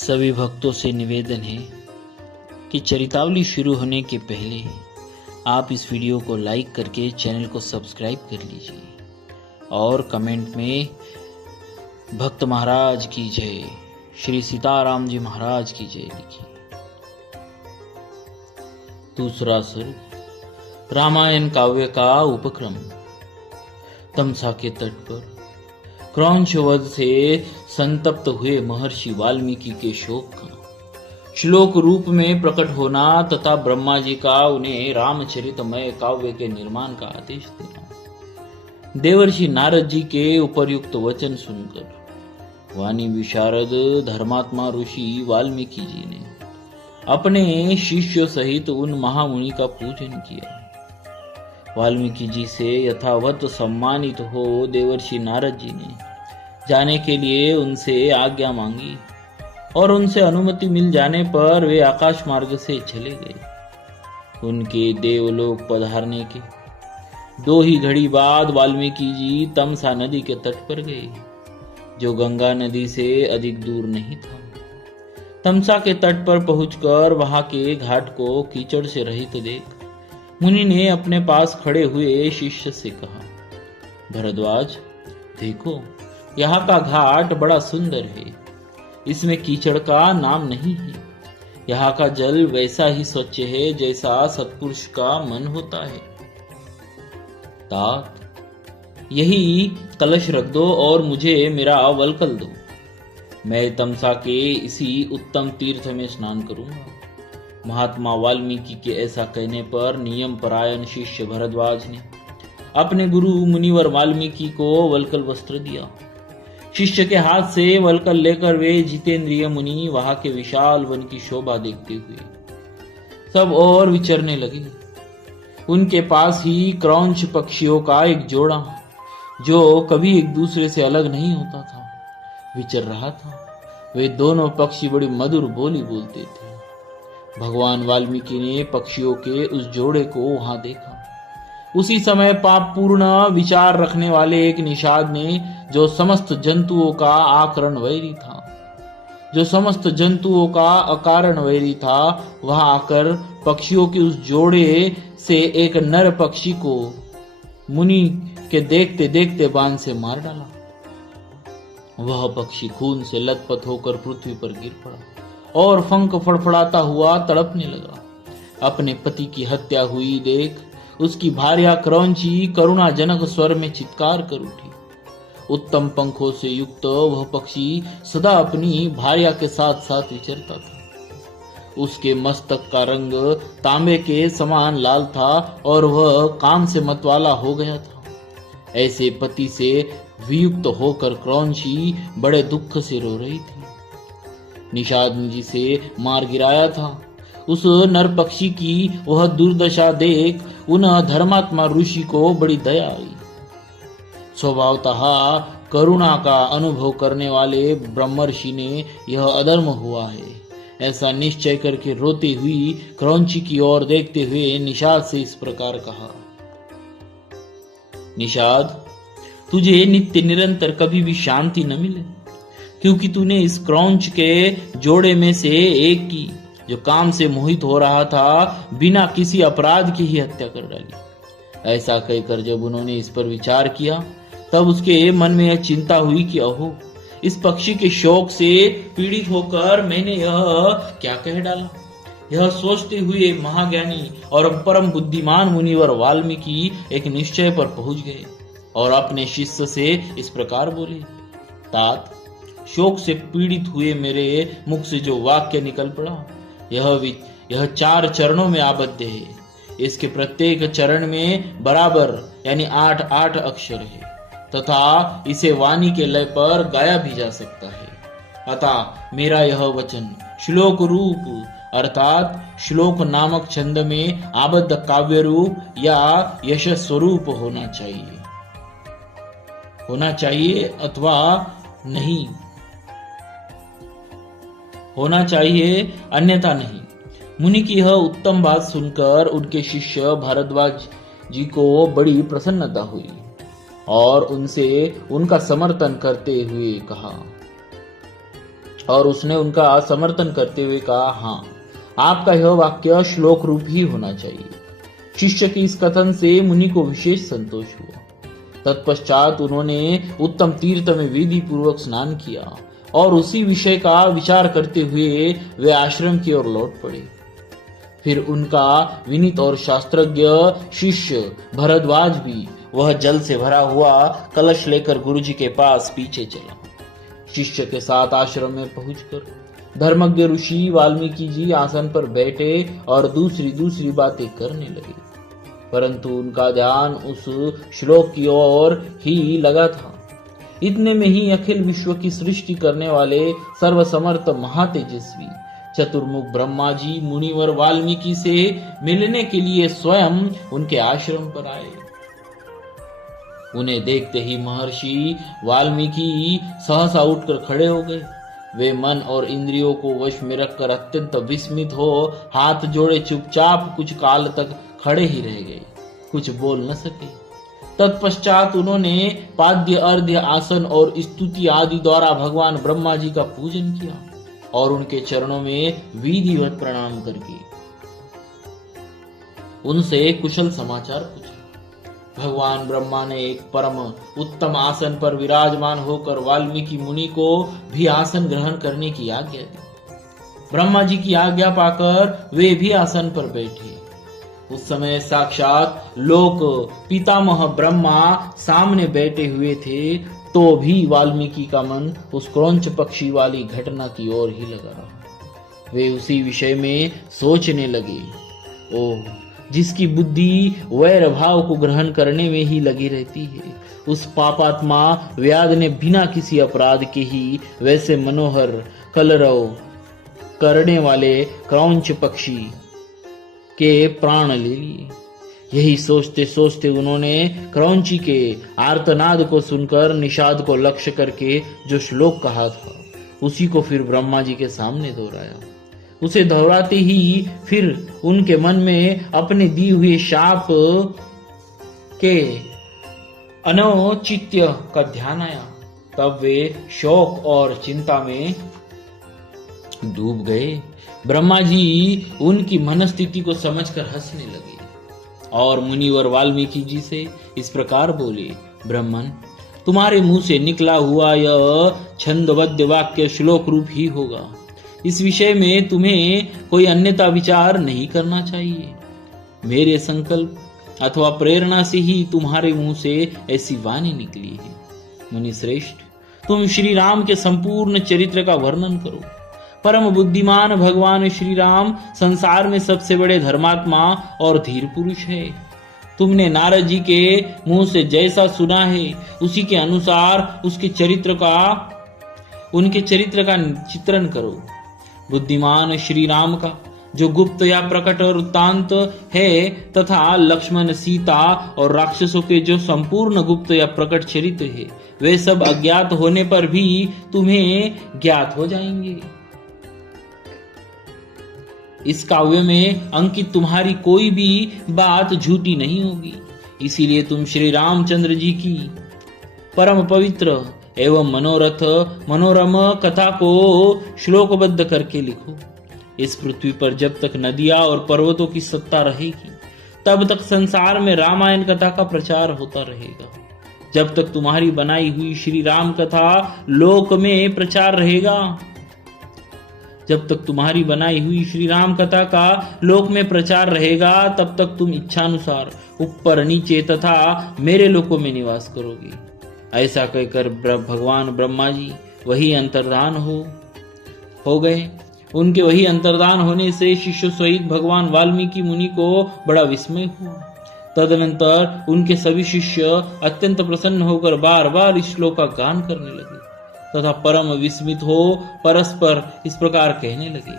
सभी भक्तों से निवेदन है कि चरितावली शुरू होने के पहले आप इस वीडियो को लाइक करके चैनल को सब्सक्राइब कर लीजिए और कमेंट में भक्त महाराज की जय, श्री सीताराम जी महाराज की जय लिखिए। दूसरा स्वरूप रामायण काव्य का उपक्रम। तमसा के तट पर क्रौंच वध से संतप्त हुए महर्षि वाल्मीकि के शोक का श्लोक रूप में प्रकट होना तथा ब्रह्मा जी का उन्हें रामचरितमय काव्य के निर्माण का आदेश देना। देवर्षि नारद जी के उपर्युक्त वचन सुनकर वाणी विशारद धर्मात्मा ऋषि वाल्मीकि जी ने अपने शिष्यों सहित उन महामुनि का पूजन किया। वाल्मीकि जी से यथावत सम्मानित हो देवर्षि नारद जी ने जाने के लिए उनसे आज्ञा मांगी और उनसे अनुमति मिल जाने पर वे आकाश मार्ग से चले गए। उनके देवलोक पधारने के 2 ही घड़ी बाद वाल्मीकि जी तमसा नदी के तट पर गए, जो गंगा नदी से अधिक दूर नहीं था। तमसा के तट पर पहुंचकर वहां के घाट को कीचड़ से रहित देख मुनि ने अपने पास खड़े हुए शिष्य से कहा, भरद्वाज देखो, यहाँ का घाट बड़ा सुंदर है, इसमें कीचड़ का नाम नहीं है। यहाँ का जल वैसा ही स्वच्छ है जैसा सत्पुरुष का मन होता है। तात, यही कलश रख दो और मुझे मेरा वलकल दो। मैं तमसा के इसी उत्तम तीर्थ में स्नान करूंगा। महात्मा वाल्मीकि के ऐसा कहने पर नियम परायण शिष्य भरद्वाज ने अपने गुरु मुनिवर वाल्मीकि को वलकल वस्त्र दिया। शिष्य के हाथ से वलकल लेकर वे जितेंद्रिय मुनि वहां के विशाल वन की शोभा देखते हुए सब और विचरने लगे। उनके पास ही क्रौंच पक्षियों का एक जोड़ा, जो कभी एक दूसरे से अलग नहीं होता था, विचर रहा था। वे दोनों पक्षी बड़ी मधुर बोली बोलते थे। भगवान वाल्मीकि ने पक्षियों के उस जोड़े को वहां देखा। उसी समय पाप पूर्ण विचार रखने वाले एक निषाद ने, जो समस्त जंतुओं का आकरण वैरी था, वहां आकर पक्षियों के उस जोड़े से एक नर पक्षी को मुनि के देखते देखते बाण से मार डाला। वह पक्षी खून से लथपथ होकर पृथ्वी पर गिर पड़ा और पंख फड़फड़ाता हुआ तड़पने लगा। अपने पति की हत्या हुई देख उसकी भार्या क्रौंची करुणाजनक स्वर में चित्कार कर उठी। उत्तम पंखों से युक्त वह पक्षी सदा अपनी भार्या के साथ साथ विचरता था। उसके मस्तक का रंग तांबे के समान लाल था और वह काम से मतवाला हो गया था। ऐसे पति से वियुक्त होकर क्रौंची बड़े दुख से रो रही थी। निषाद जी से मार गिराया था। उस नर पक्षी की वह दुर्दशा देख उन धर्मात्मा ऋषि को बड़ी दया आई। स्वभावतः करुणा का अनुभव करने वाले ब्रह्मर्षि ने यह अधर्म हुआ है ऐसा निश्चय करके रोती हुई क्रौंची की ओर देखते हुए निषाद से इस प्रकार कहा, निषाद, तुझे नित्य निरंतर कभी भी शांति न मिले, क्योंकि तूने इस क्रौंच के जोड़े में से एक की, जो काम से मोहित हो रहा था, बिना किसी अपराध की ही हत्या कर डाली। ऐसा कहकर जब उन्होंने इस पर विचार किया, तब उसके मन में यह चिंता हुई कि अहो, इस पक्षी के शौक से पीड़ित होकर मैंने यह क्या कह डाला। यह सोचते हुए महाज्ञानी और परम बुद्धिमान मुनिवर वाल्मीकि एक निश्चय पर पहुंच गए और अपने शिष्य से इस प्रकार बोले, तात, शोक से पीड़ित हुए मेरे मुख से जो वाक्य निकल पड़ा, यह 4 चरणों में आबद्ध है। इसके प्रत्येक चरण में बराबर यानी 8 अक्षर है तथा इसे वाणी के लय पर गाया भी जा सकता है। अतः मेरा यह वचन श्लोक रूप अर्थात श्लोक नामक छंद में आबद्ध काव्य रूप या यश स्वरूप होना चाहिए अथवा नहीं होना चाहिए, अन्यथा नहीं। मुनि की यह उत्तम बात सुनकर उनके शिष्य भारद्वाज जी को बड़ी प्रसन्नता हुई और उनसे उनका समर्थन करते हुए कहा, और उसने उनका समर्थन करते हुए कहा, हाँ, आपका यह वाक्य श्लोक रूप ही होना चाहिए। शिष्य के इस कथन से मुनि को विशेष संतोष हुआ। तत्पश्चात उन्होंने उत्तम तीर्थ में विधि पूर्वक स्नान किया और उसी विषय का विचार करते हुए वे आश्रम की ओर लौट पड़े। फिर उनका विनीत और शास्त्रज्ञ शिष्य भरद्वाज भी वह जल से भरा हुआ कलश लेकर गुरुजी के पास पीछे चला। शिष्य के साथ आश्रम में पहुंचकर धर्मज्ञ ऋषि वाल्मीकि जी आसन पर बैठे और दूसरी बातें करने लगे, परंतु उनका ध्यान उस श्लोक की ओर ही लगा था। इतने में ही अखिल विश्व की सृष्टि करने वाले सर्वसमर्थ महातेजस्वी चतुर्मुख ब्रह्मा जी मुनिवर वाल्मीकि से मिलने के लिए स्वयं उनके आश्रम पर आए। उन्हें देखते ही महर्षि वाल्मीकि सहसा उठकर खड़े हो गए। वे मन और इंद्रियों को वश में रखकर अत्यंत विस्मित हो हाथ जोड़े चुपचाप कुछ काल तक खड़े ही रह गए, कुछ बोल न सके। तत्पश्चात उन्होंने पाद्य अर्घ्य आसन और स्तुति आदि द्वारा भगवान ब्रह्मा जी का पूजन किया और उनके चरणों में विधिवत प्रणाम करके उनसे कुशल समाचार पूछा। भगवान ब्रह्मा ने एक परम उत्तम आसन पर विराजमान होकर वाल्मीकि मुनि को भी आसन ग्रहण करने की आज्ञा दी। ब्रह्मा जी की आज्ञा पाकर वे भी आसन पर बैठे। उस समय साक्षात लोक पितामह ब्रह्मा सामने बैठे हुए थे, तो भी वाल्मीकि का मन उस क्रौंच पक्षी वाली घटना की ओर ही लगा रहा। वे उसी विषय में सोचने लगे। ओह, जिसकी बुद्धि वैर भाव को ग्रहण करने में ही लगी रहती है, उस पापात्मा व्याध ने बिना किसी अपराध के ही वैसे मनोहर कलरव करने वाले क्रौंच पक्षी के प्राण ले लिए। यही सोचते सोचते उन्होंने क्रौंची के आर्तनाद को सुनकर निषाद को लक्ष्य करके जो श्लोक कहा था, उसी को फिर ब्रह्मा जी के सामने दोहराया। उसे दोहराते ही फिर उनके मन में अपने दिए हुए शाप के अनौचित्य का ध्यान आया। तब वे शोक और चिंता में डूब गए। ब्रह्मा जी उनकी मनस्थिति को समझकर हंसने लगे और मुनिवर वाल्मीकि जी से इस प्रकार बोले, ब्राह्मण, तुम्हारे मुंह से निकला हुआ यह छंदबद्ध वाक्य श्लोक रूप ही होगा। इस विषय में तुम्हें कोई अन्यथा विचार नहीं करना चाहिए। मेरे संकल्प अथवा प्रेरणा से ही तुम्हारे मुंह से ऐसी वाणी निकली है। मुनि श्रेष्ठ, तुम श्री राम के संपूर्ण चरित्र का वर्णन करो। परम बुद्धिमान भगवान श्री राम संसार में सबसे बड़े धर्मात्मा और धीर पुरुष है। तुमने नारद जी के मुंह से जैसा सुना है उसी के अनुसार उनके चरित्र का चित्रण करो। बुद्धिमान श्री राम का जो गुप्त या प्रकट और वृत्तांत है तथा लक्ष्मण, सीता और राक्षसों के जो संपूर्ण गुप्त या प्रकट चरित्र है, वे सब अज्ञात होने पर भी तुम्हें ज्ञात हो जाएंगे। इस काव्य में अंकित तुम्हारी कोई भी बात झूठी नहीं होगी। इसीलिए तुम श्री रामचंद्र जी की परम पवित्र एवं मनोरम कथा को श्लोकबद्ध करके लिखो। इस पृथ्वी पर जब तक नदियां और पर्वतों की सत्ता रहेगी, तब तक संसार में रामायण कथा का प्रचार होता रहेगा। जब तक तुम्हारी बनाई हुई श्री राम कथा लोक में प्रचार रहेगा, जब तक तुम्हारी बनाई हुई श्री राम कथा का लोक में प्रचार रहेगा, तब तक तुम इच्छानुसार ऊपर नीचे तथा मेरे लोकों में निवास करोगे। ऐसा कहकर भगवान ब्रह्मा जी वही अंतर्धान हो गए। उनके वही अंतर्धान होने से शिष्य सहित भगवान वाल्मीकि मुनि को बड़ा विस्मय हुआ। तदनंतर उनके सभी शिष्य अत्यंत प्रसन्न होकर बार बार इस श्लोक का गान करने लगे तथा परम विस्मित हो परस्पर इस प्रकार कहने लगे,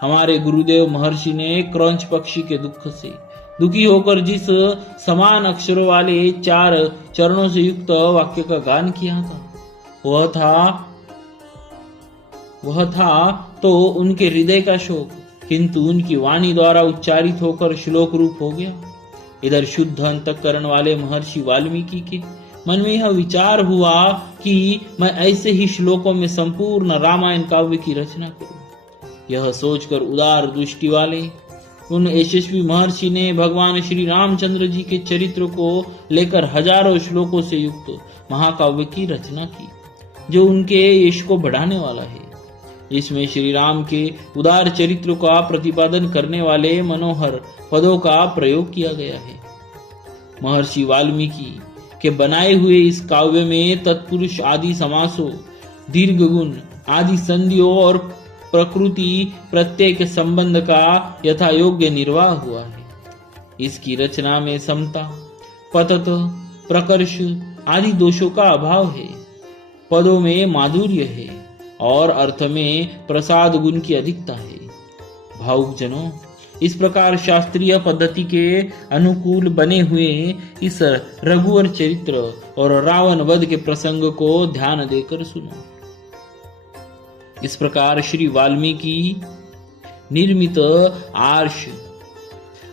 हमारे गुरुदेव महर्षि ने क्रौंच पक्षी के दुख से दुखी होकर जिस समान अक्षरों वाले 4 चरणों से युक्त वाक्य का गान किया था, वह था तो उनके हृदय का शोक, किंतु उनकी वाणी द्वारा उच्चारित होकर श्लोक रूप हो गया। इधर शुद्ध अंतःकरण वाले महर्षि वाल्मीकि के मन में यह विचार हुआ कि मैं ऐसे ही श्लोकों में संपूर्ण रामायण काव्य की रचना करूं। यह सोचकर उदार दृष्टि वाले उन यशस्वी महर्षि ने भगवान श्री रामचंद्र जी के चरित्र को लेकर हजारों श्लोकों से युक्त महाकाव्य की रचना की, जो उनके यश को बढ़ाने वाला है। इसमें श्री राम के उदार चरित्र का प्रतिपादन करने वाले मनोहर पदों का प्रयोग किया गया है। महर्षि वाल्मीकि के बनाए हुए इस काव्य में तत्पुरुष आदि समासों, दीर्घ गुण आदि संधियों और प्रकृति प्रत्येक संबंध का यथा योग्य निर्वाह हुआ है। इसकी रचना में समता, पतत, प्रकर्ष आदि दोषों का अभाव है। पदों में माधुर्य है और अर्थ में प्रसाद गुण की अधिकता है। भावुक जनों, इस प्रकार शास्त्रीय पद्धति के अनुकूल बने हुए इस रघुवर चरित्र और रावण वध के प्रसंग को ध्यान देकर सुनो। इस प्रकार श्री वाल्मीकि निर्मित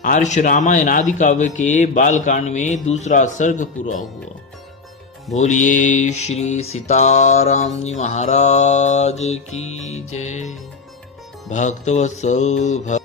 आर्ष रामायण आदि काव्य के बालकांड में दूसरा सर्ग पूरा हुआ। बोलिए श्री सीताराम जी महाराज की जय। भक्तवत्सल